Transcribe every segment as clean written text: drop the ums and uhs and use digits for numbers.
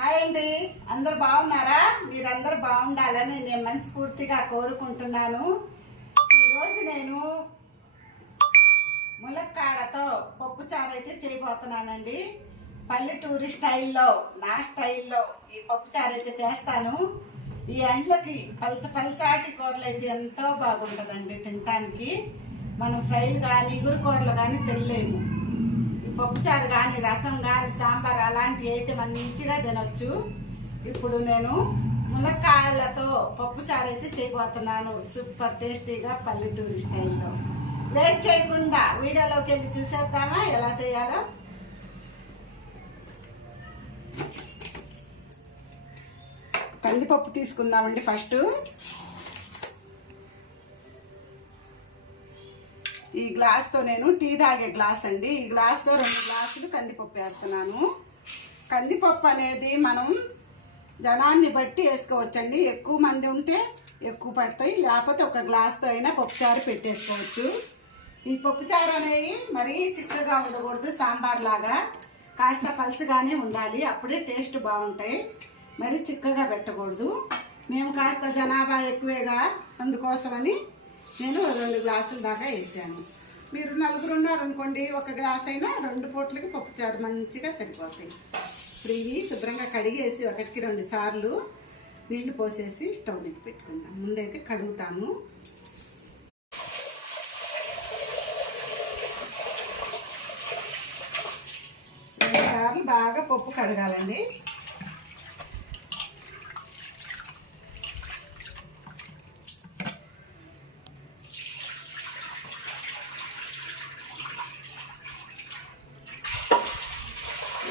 Hi అండి, అందరు బాగున్నారా? మీరందరూ బాగుండాలని నేను మనస్ఫూర్తిగా కోరుకుంటున్నాను. ఈరోజు నేను ములక్కాడతో పప్పుచారు అయితే చేయబోతున్నానండి. పల్లెటూరి స్టైల్లో, నా స్టైల్లో ఈ పప్పుచారు అయితే చేస్తాను. ఈ ఎండ్లకి పలసాటి కూరలు అయితే ఎంతో బాగుంటుందండి తినటానికి. మనం ఫ్రైలు కానీ ఇగురు కూరలు కానీ తినలేము. పప్పుచారు కానీ రసం కానీ సాంబార్ అలాంటివి అయితే మంచిగా తినొచ్చు. ఇప్పుడు నేను మునక్కాయలతో పప్పుచారు అయితే చేయబోతున్నాను, సూపర్ టేస్టీగా పల్లెటూరి స్టైల్లో. లేట్ చేయకుండా వీడియోలోకి వెళ్ళి చూసేద్దామా ఎలా చేయాలో. కందిపప్పు తీసుకుందామండి. ఫస్ట్ ఈ గ్లాస్తో నేను టీ తాగే గ్లాస్ అండి, ఈ గ్లాస్తో 2 గ్లాసులు కందిపప్పు వేస్తున్నాను. కందిపప్పు అనేది మనం జనాన్ని బట్టి వేసుకోవచ్చండి. ఎక్కువ మంది ఉంటే ఎక్కువ పడతాయి, లేకపోతే ఒక గ్లాస్తో అయినా పప్పుచారు పెట్టేసుకోవచ్చు. ఈ పప్పుచారు అనేవి మరీ చిక్కగా ఉండకూడదు, సాంబార్ లాగా కాస్త పలుచగానే ఉండాలి, అప్పుడే టేస్ట్ బాగుంటాయి. మరీ చిక్కగా పెట్టకూడదు. మేము కాస్త జనాభా ఎక్కువేగా, అందుకోసమని నేను 2 గ్లాసుల దాకా వేసాను. మీరు 4 ఉన్నారనుకోండి, 1 గ్లాస్ అయినా 2 పూటలకి పప్పుచారు మంచిగా సరిపోతాయి. ఇప్పుడు ఇవి శుభ్రంగా కడిగేసి 1కి 2 సార్లు నీళ్లు పోసేసి స్టవ్ మీద పెట్టుకుందాం. ముందైతే కడుగుతాను. సార్లు బాగా పప్పు కడగాలండి.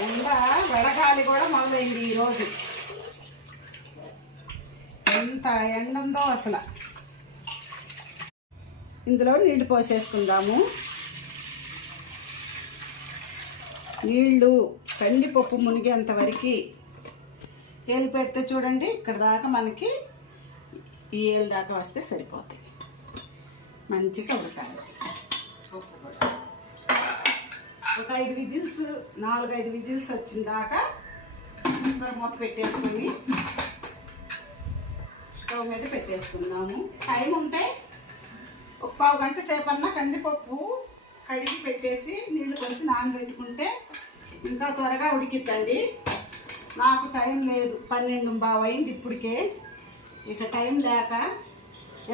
ఎండ వడగాలి కూడా మొదలైంది ఈరోజు. ఎంత ఎండ ఉందో అసలు. ఇందులో నీళ్లు పోసేసుకుందాము. నీళ్లు కందిపప్పు మునిగేంత వరకు ఏలు పెడితే చూడండి, ఇక్కడ దాకా మనకి ఈ ఏలు దాకా వస్తే సరిపోతాయి. మంచిగా ఉడకాలి. ఒక 5 విజిల్స్, 4-5 విజిల్స్ వచ్చిన దాకా మూత పెట్టేసుకొని స్టవ్ మీద పెట్టేసుకుందాము. టైం ఉంటే ఒక 1/2 గంట సేపు అన్నా కందిపప్పు కడిగి పెట్టేసి నీళ్లు పోసి నానబెట్టుకుంటే ఇంకా త్వరగా ఉడికిద్దండి. నాకు టైం లేదు, 12:15 అయింది ఇప్పటికే. ఇక టైం లేక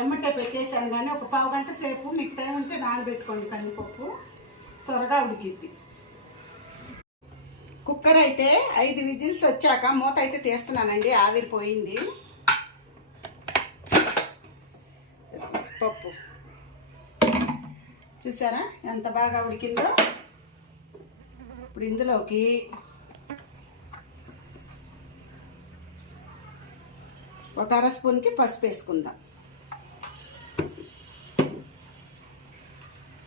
ఎమ్మటే పెట్టేశాను, కానీ ఒక 1/2 గంట సేపు మీకు టైం ఉంటే నానబెట్టుకోండి, కందిపప్పు త్వరగా ఉడికిద్ది. కుక్కర్ అయితే 5 విజిల్స్ వచ్చాక మూత అయితే తీస్తున్నానండి, ఆవిరిపోయింది. పప్పు చూసారా ఎంత బాగా ఉడికిందో. ఇప్పుడు ఇందులోకి ఒక 1/2 స్పూన్కి పసుపు వేసుకుందాం.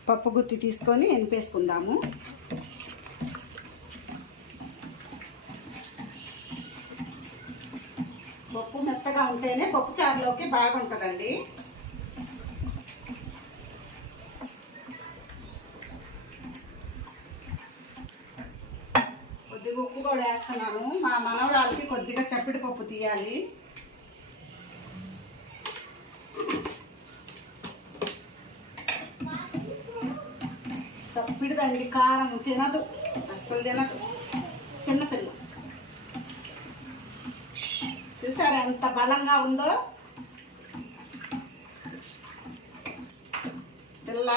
పప్పు గుత్తి తీసుకొని ఎనిపేసుకుందాము. పప్పు మెత్తగా ఉంటేనే పప్పు చారులోకి బాగుంటుందండి. కొద్దిగా ఉప్పు కూడా వేస్తున్నాను. మా మనవరాలకి కొద్దిగా చప్పిడి పప్పు తీయాలి. చప్పిడిదండి, కారం తినదు, అస్సలు తినదు చిన్నపిల్ల. చూసారా ఎంత బలంగా ఉందో పిల్ల.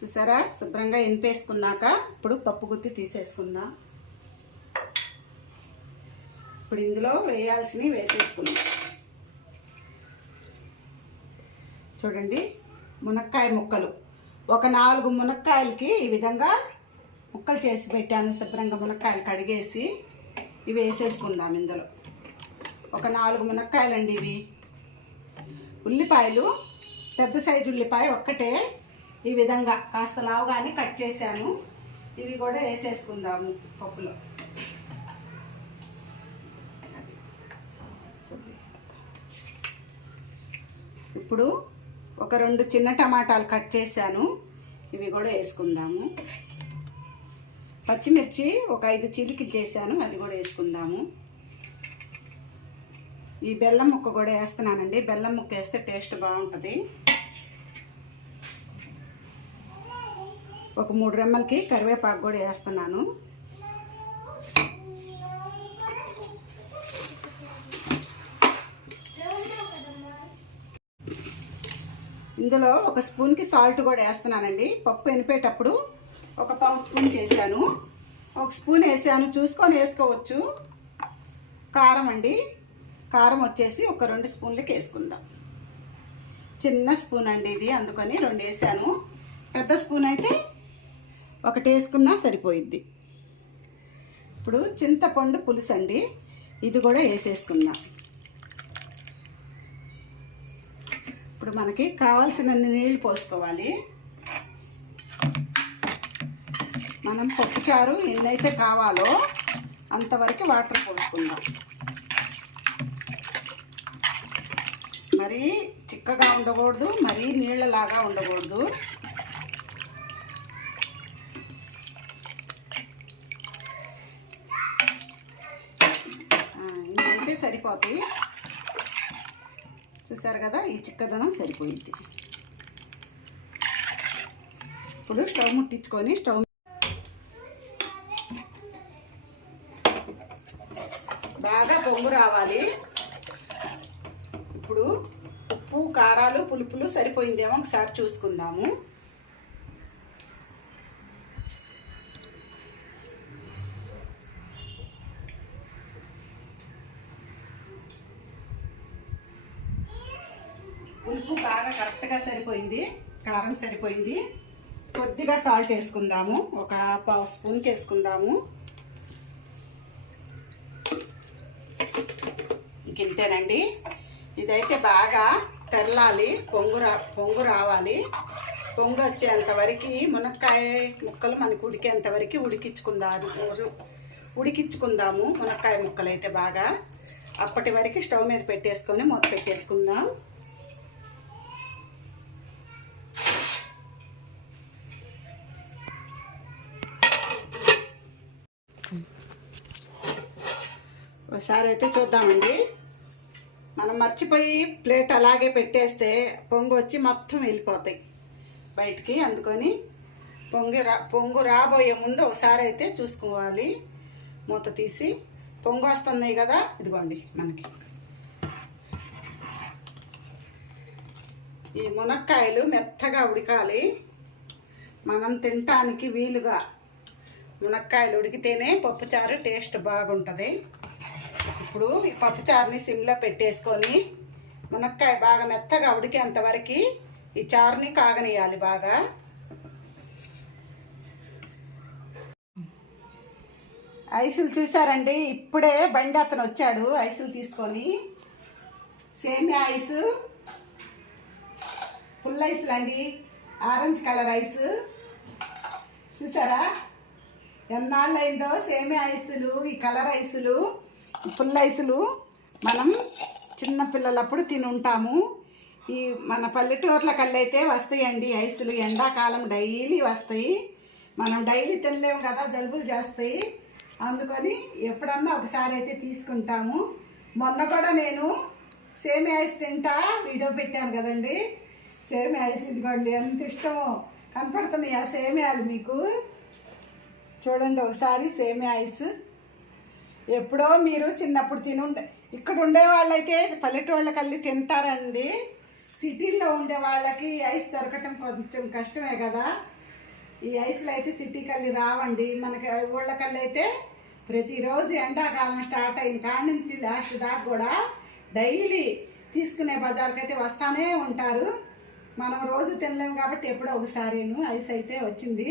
చూసారా శుభ్రంగా ఎనిపేసుకున్నాక ఇప్పుడు పప్పు గుత్తి తీసేసుకుందాం. ఇప్పుడు ఇందులో వేయాల్సినవి వేసేసుకుందాం. చూడండి, మునక్కాయ ముక్కలు ఒక 4 మునక్కాయలకి ఈ విధంగా ముక్కలు చేసి పెట్టాను. శుభ్రంగా మునక్కాయలు కడిగేసి ఇవి వేసేసుకుందాం. ఇందులో ఒక 4 మునక్కాయలండి ఇవి. ఉల్లిపాయలు పెద్ద సైజు ఉల్లిపాయ ఒక్కటే ఈ విధంగా కాస్త లావుగానే కట్ చేశాను. ఇవి కూడా వేసేసుకుందాము పప్పులో. ఇప్పుడు ఒక 2 చిన్న టమాటాలు కట్ చేశాను, ఇవి కూడా వేసుకుందాము. పచ్చిమిర్చి ఒక 5 చీలికలు చేశాను, అది కూడా వేసుకుందాము. ఈ బెల్లం ముక్క కూడా వేస్తున్నానండి, బెల్లం ముక్క వేస్తే టేస్ట్ బాగుంటుంది. ఒక 3 రెమ్మలకి కరివేపాకు కూడా వేస్తున్నాను. ఇందులో ఒక స్పూన్కి సాల్ట్ కూడా వేస్తున్నానండి. పప్పు ఎనిపేటప్పుడు ఒక పావు స్పూన్కి వేసాను, ఒక స్పూన్ వేసాను, చూసుకొని వేసుకోవచ్చు. కారం అండి, కారం వచ్చేసి ఒక 2 స్పూన్లకి వేసుకుందాం. చిన్న స్పూన్ అండి ఇది, అందుకని 2 వేసాను. పెద్ద స్పూన్ అయితే 1 వేసుకున్నా సరిపోయిద్ది. ఇప్పుడు చింతపండు పులుసు అండి, ఇది కూడా వేసేసుకుందాం. ఇప్పుడు మనకి కావాల్సినన్ని నీళ్ళు పోసుకోవాలి. మనం పప్పుచారు ఎన్నైతే కావాలో అంతవరకు వాటర్ పోసుకుందాం. మరీ చిక్కగా ఉండకూడదు, మరీ నీళ్ళలాగా ఉండకూడదు. ఇదైతే సరిపోతాయి. చూసారు కదా, ఈ చిక్కదనం సరిపోయింది. ఇప్పుడు స్టవ్ ముట్టించుకొని బాగా పొంగు రావాలి. ఇప్పుడు ఉప్పు, కారాలు, పులుపులు సరిపోయిందేమో ఒకసారి చూసుకుందాము. ఉప్పు బాగా కరెక్ట్గా సరిపోయింది, కారం సరిపోయింది. కొద్దిగా సాల్ట్ వేసుకుందాము, ఒక పావు స్పూన్కి వేసుకుందాము. ఇంతేనండి. ఇదైతే బాగా తెరలాలి, పొంగు రావాలి. పొంగు వచ్చేంతవరకు మునక్కాయ ముక్కలు మనకు ఉడికేంతవరకు ఉడికించుకుందాము. మునక్కాయ ముక్కలు అయితే బాగా అప్పటి వరకు స్టవ్ మీద పెట్టేసుకొని మూత పెట్టేసుకుందాం. ఒకసారి అయితే చూద్దామండి. మనం మర్చిపోయి ప్లేట్ అలాగే పెట్టేస్తే పొంగు వచ్చి మొత్తం వెళ్ళిపోతాయి బయటికి. అందుకని పొంగు రాబోయే ముందు ఒకసారి అయితే చూసుకోవాలి. మూత తీసి పొంగు వస్తున్నాయి కదా, ఇదిగోండి. మనకి ఈ మునక్కాయలు మెత్తగా ఉడకాలి. మనం తినటానికి వీలుగా మునక్కాయలు ఉడికితేనే పప్పుచారు టేస్ట్ బాగుంటుంది. ఇప్పుడు ఈ పప్పుచారుని సిమ్లో పెట్టేసుకొని మునక్కాయ బాగా మెత్తగా ఉడికేంతవరకు ఈ చారుని కాగనియాలి బాగా. ఐసులు చూసారండి, ఇప్పుడే బండి అతను వచ్చాడు ఐసులు తీసుకొని. సేమియా ఐసు, ఫుల్ ఐసులు అండి, ఆరెంజ్ కలర్ ఐసు. చూసారా ఎన్నాళ్ళు అయిందో సేమియా ఐసులు, ఈ కలర్ ఐసులు, ఫుల్ ఐసులు మనం చిన్నపిల్లలప్పుడు తిని ఉంటాము. ఈ మన పల్లెటూర్ల కల్లైతే వస్తాయండి ఐసులు, ఎండాకాలం డైలీ వస్తాయి. మనం డైలీ తినలేము కదా, జలుబులు చేస్తాయి. అందుకని ఎప్పుడన్నా ఒకసారి అయితే తీసుకుంటాము. మొన్న కూడా నేను సేమియా ఐస్ తింటా వీడియో పెట్టాను కదండి. సేమియా ఐస్ ఇదిగోండి, ఎంత ఇష్టమో కనపడుతున్నాయి ఆ సేమియాలు మీకు. చూడండి ఒకసారి సేమియా ఐస్. ఎప్పుడో మీరు చిన్నప్పుడు ఇక్కడ ఉండే వాళ్ళైతే పల్లెటూళ్ళకి వెళ్ళి తింటారండి. సిటీల్లో ఉండే వాళ్ళకి ఐస్ దొరకటం కొంచెం కష్టమే కదా. ఈ ఐస్లు అయితే సిటీకి వెళ్ళి రావండి. మనకి ఊళ్ళకల్లి అయితే ప్రతిరోజు ఎండాకాలం స్టార్ట్ అయిన కాడి నుంచి లాస్ట్ దాకా కూడా డైలీ తీసుకునే బజార్కి అయితే వస్తానే ఉంటారు. మనం రోజు తినలేము కాబట్టి ఎప్పుడో ఒకసారి ఐస్ అయితే వచ్చింది.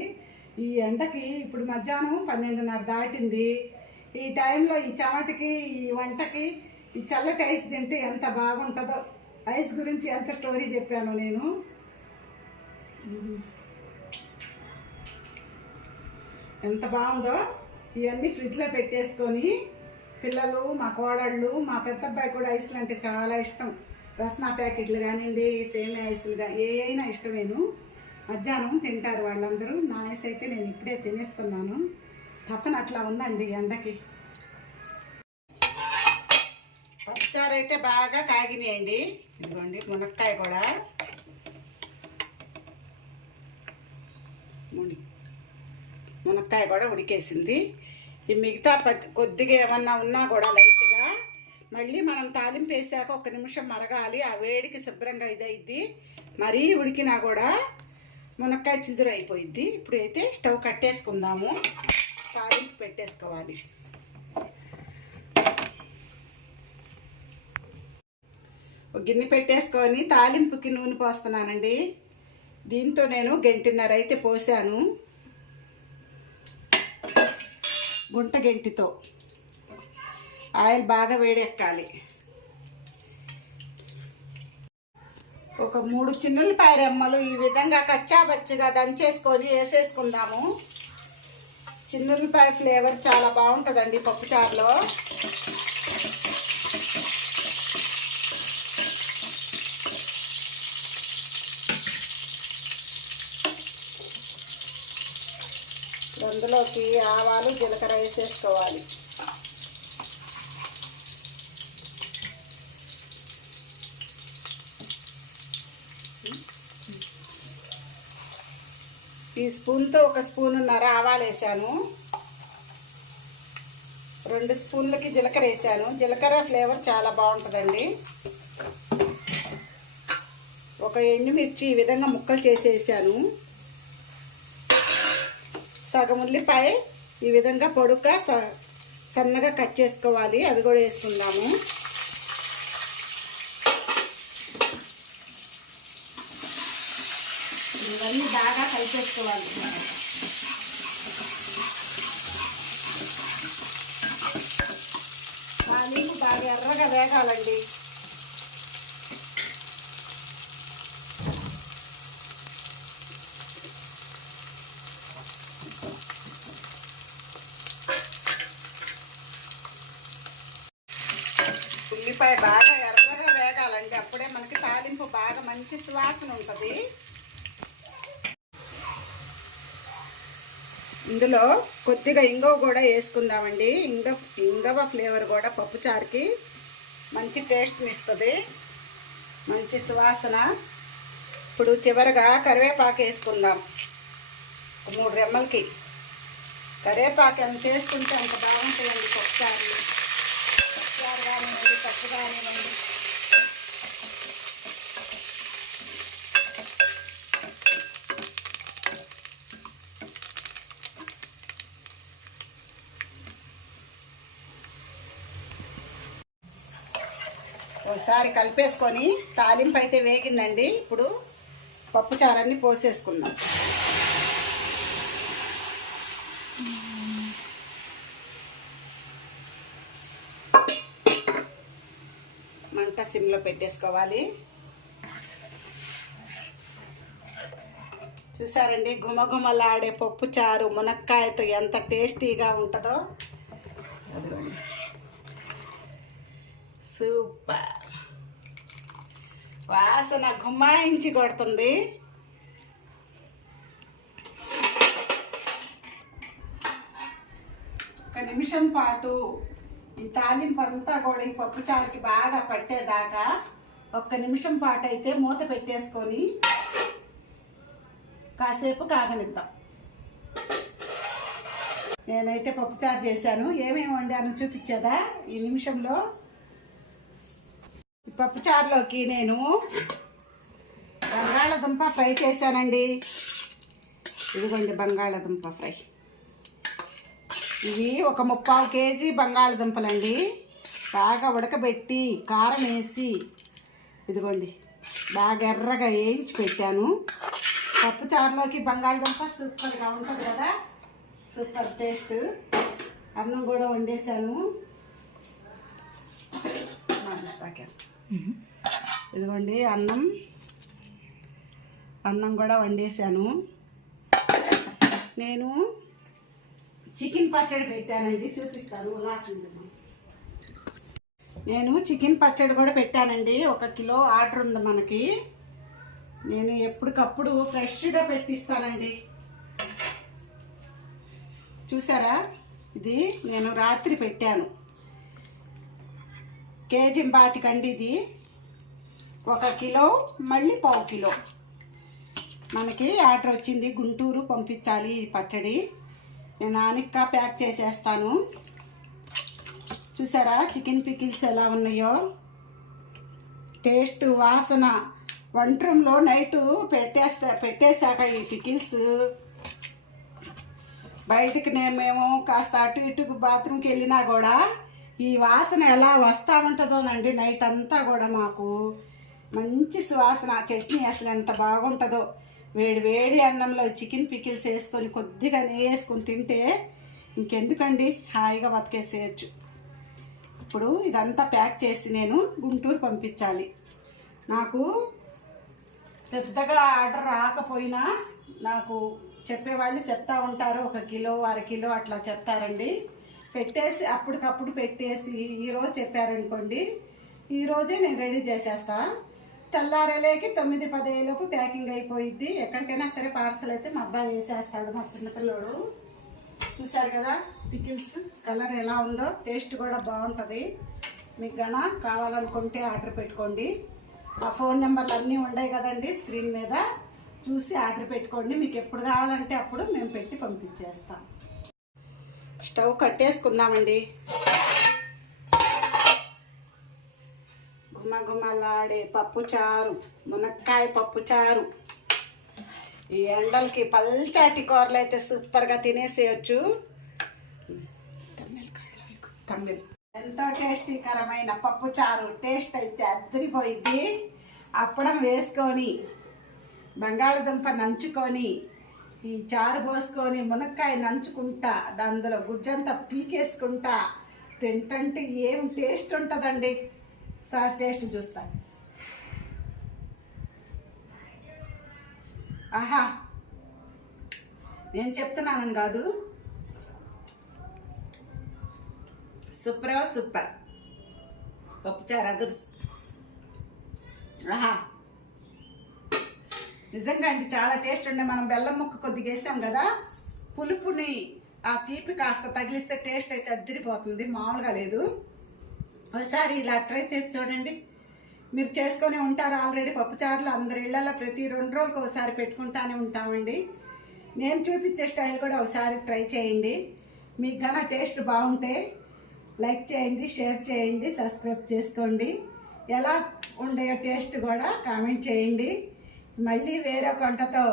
ఈ ఎండకి ఇప్పుడు మధ్యాహ్నం 12:30 దాటింది. ఈ టైంలో ఈ చెమటకి, ఈ వంటకి ఈ చల్లటి ఐస్ తింటే ఎంత బాగుంటుందో. ఐస్ గురించి ఎంత స్టోరీ చెప్పాను నేను. ఎంత బాగుందో. ఇవన్నీ ఫ్రిడ్జ్లో పెట్టేసుకొని పిల్లలు, మా కోడళ్ళు, మా పెద్ద అబ్బాయి కూడా ఐస్లు అంటే చాలా ఇష్టం. రస్నా ప్యాకెట్లు కానివ్వండి, సేమియా ఐసులు ఏ అయినా ఇష్టమేను. మధ్యాహ్నం తింటారు వాళ్ళందరూ. నా ఐస్ అయితే నేను ఇప్పుడే తినేస్తున్నాను. తప్పని అట్లా ఉందండి ఎండకి. పప్పుచారు అయితే బాగా కాగినాయండి. ఇదిగోండి మునక్కాయ కూడా ఉడికేసింది. ఈ మిగతా కొద్దిగా ఏమన్నా ఉన్నా కూడా లైట్గా మళ్ళీ మనం తాలింపు వేసాక 1 నిమిషం మరగాలి. ఆ వేడికి శుభ్రంగా ఇదైద్ది. మరీ ఉడికినా కూడా మునక్కాయ చిదురు అయిపోయిద్ది. ఇప్పుడైతే స్టవ్ కట్టేసుకుందాము, తాలింపు పెట్టేసుకోవాలి. ఒక గిన్నె పెట్టేసుకొని తాలింపుకి నూనె పోస్తున్నానండి. దీంతో నేను 1.5 గంట అయితే పోసాను. గుంట గంటితో ఆయిల్ బాగా వేడెక్కాలి. ఒక 3 చిన్నులపాయ రెమ్మలు ఈ విధంగా కచ్చాబచ్చిగా దంచేసుకొని వేసేసుకుందాము. చిన్నులపాయ ఫ్లేవర్ చాలా బాగుంటుందండి పప్పుచారులో. అందులోకి ఆవాలు, జీలకర్ర వేసేసుకోవాలి. ఈ స్పూన్తో 1 స్పూనున్నర ఆవాలు వేసాను. 2 స్పూన్లకి జీలకర్ర వేసాను. జీలకర్ర ఫ్లేవర్ చాలా బాగుంటుందండి. 1 ఎండుమిర్చి ఈ విధంగా ముక్కలు చేసేసాను. సగం ఉల్లిపాయ ఈ విధంగా పొడుగ్గా సన్నగా కట్ చేసుకోవాలి. అవి కూడా వేసుకుందాము. ఇవన్నీ బాగా కలిపేసుకోవాలి. తాలింపు బాగా ఎర్రగా వేగాలండి. ఉల్లిపాయ బాగా ఎర్రగా వేగాలండి. అప్పుడే మనకి తాలింపు బాగా మంచి సువాసన ఉంటుంది. ఇందులో కొద్దిగా ఇంగువ కూడా వేసుకుందామండి. ఇంగువ ఫ్లేవర్ కూడా పప్పుచారుకి మంచి టేస్ట్ని ఇస్తుంది, మంచి సువాసన. ఇప్పుడు చివరగా కరివేపాకు వేసుకుందాం. 3 రెమ్మలకి కరివేపాకు ఎంత వేసుకుంటే అంత బాగుంటుందండి పప్పుచారు. పప్పుచారు కానివ్వండి, పప్పు కానివ్వండి. ఒకసారి కలిపేసుకొని తాలింపు అయితే వేగిందండి. ఇప్పుడు పప్పుచారాన్ని పోసేసుకుందాం. మంట సిమ్లో పెట్టేసుకోవాలి. చూసారండి, గుమగుమలాడే పప్పుచారు మునక్కాయతో ఎంత టేస్టీగా ఉంటుందో. సూపర్ వాసన గుమ్మాయించి కొడుతుంది. ఒక నిమిషం పాటు ఈ తాలింపు అంతా కూడా ఈ పప్పుచారుకి బాగా పట్టేదాకా 1 నిమిషం పాటు అయితే మూత పెట్టేసుకొని కాసేపు కాగనిద్దాం. నేనైతే పప్పుచారు చేశాను. ఏమేమి వండాను చూపించేదా ఈ నిమిషంలో. ఈ పప్పుచారులోకి నేను బంగాళదుంప ఫ్రై చేశానండి. ఇదిగోండి బంగాళదుంప ఫ్రై. ఇవి ఒక 3/4 కేజీ బంగాళదుంపలండి. బాగా ఉడకబెట్టి కారం వేసి ఇదిగోండి బాగా ఎర్రగా వేయించి పెట్టాను. పప్పుచారులోకి బంగాళదుంప సూపర్గా ఉంటుంది కదా, సూపర్ టేస్ట్. అన్నం కూడా వండేసాను. ఇదిగోండి అన్నం కూడా వండేసాను. నేను చికెన్ పచ్చడి పెట్టానండి, చూపిస్తాను. నేను చికెన్ పచ్చడి కూడా పెట్టానండి. 1 కిలో ఆర్డర్ ఉంది మనకి. నేను ఎప్పటికప్పుడు ఫ్రెష్గా పెట్టిస్తానండి. చూసారా, ఇది నేను రాత్రి పెట్టాను. కేజీ బాతికండి ఇది. 1 కిలో మళ్ళీ 1/2 కిలో మనకి ఆర్డర్ వచ్చింది. గుంటూరు పంపించాలి ఈ పచ్చడి. నేను ఆనిక్క ప్యాక్ చేసేస్తాను. చూసారా చికెన్ పికిల్స్ ఎలా ఉన్నాయో, టేస్ట్ వాసన. వంట రూమ్లో నైటు పెట్టేశాక ఈ పికిల్స్ బయటికి మేము కాస్త అటు ఇటు బాత్రూమ్కి వెళ్ళినా కూడా ఈ వాసన ఎలా వస్తూ ఉంటుందోనండి. నైట్ అంతా కూడా మాకు మంచి సువాసన. చట్నీ అసలు ఎంత బాగుంటుందో. వేడి వేడి అన్నంలో చికెన్ పికిల్స్ వేసుకొని కొద్దిగా నెయ్యి వేసుకొని తింటే ఇంకెందుకండి, హాయిగా బతికేసేయచ్చు. ఇప్పుడు ఇదంతా ప్యాక్ చేసి నేను గుంటూరు పంపించాలి. నాకు పెద్దగా ఆర్డర్ రాకపోయినా నాకు చెప్పేవాళ్ళు చెప్తా ఉంటారు. 1 కిలో 1/2 కిలో అట్లా చెప్తారండి. పెట్టేసి అప్పటికప్పుడు పెట్టేసి ఈరోజు చెప్పారనుకోండి, ఈరోజే నేను రెడీ చేసేస్తా. తెల్లారేలేకి 9-10 లోపు ప్యాకింగ్ అయిపోయిద్ది. ఎక్కడికైనా సరే పార్సల్ అయితే మా అబ్బాయి వేసేస్తాడు, మా చిన్నపిల్లడు. చూసారు కదా పికిల్స్ కలర్ ఎలా ఉందో, టేస్ట్ కూడా బాగుంటుంది. మీకు గన కావాలనుకుంటే ఆర్డర్ పెట్టుకోండి. మా ఫోన్ నెంబర్లు అన్నీ ఉన్నాయి కదండి స్క్రీన్ మీద, చూసి ఆర్డర్ పెట్టుకోండి. మీకు ఎప్పుడు కావాలంటే అప్పుడు మేము పెట్టి పంపించేస్తాం. స్టవ్ కట్టేసుకుందామండి. గుమ్మగుమ్మలాడే పప్పుచారు, మునక్కాయ పప్పుచారు. ఈ ఎండలకి పల్చాటి కూరలు అయితే సూపర్గా తినేసేయచ్చు. ఎంతో టేస్టీకరమైన పప్పుచారు. టేస్ట్ అయితే అద్దరిపోయిద్ది. అప్పడం వేసుకొని, బంగాళదుంప నంచుకొని, ఈ చారు పోసుకొని, మునక్కాయ నంచుకుంటా, అందులో గుజ్జంతా పీకేసుకుంటా తింటంటే ఏం టేస్ట్ ఉంటుందండి. సార్ టేస్ట్ చూస్తా. ఆహా, నేను చెప్తున్నానని కాదు, సూపర్ సూపర్ పప్పుచారు అదుర్స్. ఆహా, నిజంగా అండి చాలా టేస్ట్ ఉండే. మనం బెల్లం ముక్క కొద్దిగా వేసాం కదా, పులుపుని ఆ తీపి కాస్త తగిలిస్తే టేస్ట్ అయితే అద్దరిపోతుంది, మామూలుగా లేదు. ఒకసారి ఇలా ట్రై చేసి చూడండి. మీరు చేసుకొని ఉంటారు ఆల్రెడీ పప్పుచారులు. అందరి ఇళ్లలో ప్రతి 2 రోజులకు ఒకసారి పెట్టుకుంటానే ఉంటామండి. నేను చూపించే స్టైల్ కూడా ఒకసారి ట్రై చేయండి. మీకు కన్నా టేస్ట్ బాగుంటే లైక్ చేయండి, షేర్ చేయండి, సబ్స్క్రైబ్ చేసుకోండి. ఎలా ఉండేయో టేస్ట్ కూడా కామెంట్ చేయండి. మళ్ళీ వేరే వంటతో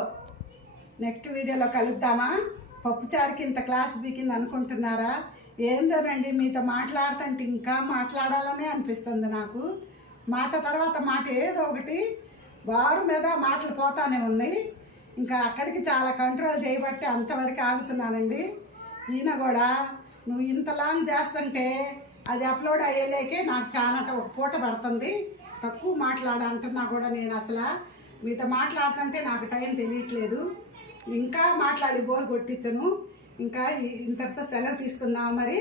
నెక్స్ట్ వీడియోలో కలుద్దామా? పప్పుచారుకి ఇంత క్లాస్ బీకింది అనుకుంటున్నారా? ఏందోనండి, మీతో మాట్లాడుతుంటే ఇంకా మాట్లాడాలనే అనిపిస్తుంది నాకు. మాట తర్వాత మాట ఏదో ఒకటి వారు మీద మాటలు పోతానే ఉన్నాయి. ఇంకా అక్కడికి చాలా కంట్రోల్ చేయబట్టి అంతవరకు ఆగుతున్నానండి. ఈయన కూడా నువ్వు ఇంత లాంగ్ చేస్తుంటే అది అప్లోడ్ అయ్యేలేకే నాకు చాలా ఒక పూట పడుతుంది. తక్కువ మాట్లాడంటున్నా కూడా నేను అసలు మీతో మాట్లాడుతుంటే నాకు టైం తెలియట్లేదు. ఇంకా మాట్లాడి బోర్ కొట్టించను. ఇంకా ఇంతటితో సెలవు తీసుకుందాం. మరి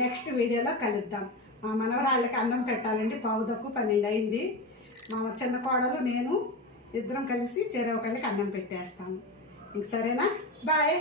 నెక్స్ట్ వీడియోలో కలుద్దాం. మా మనవరాళ్ళకి అన్నం పెట్టాలండి. 11:12 అయింది. మా చిన్న కోడలు నేను ఇద్దరం కలిసి చెరొకళ్ళకి అన్నం పెట్టేస్తాము. ఇంక సరేనా? బాయ్.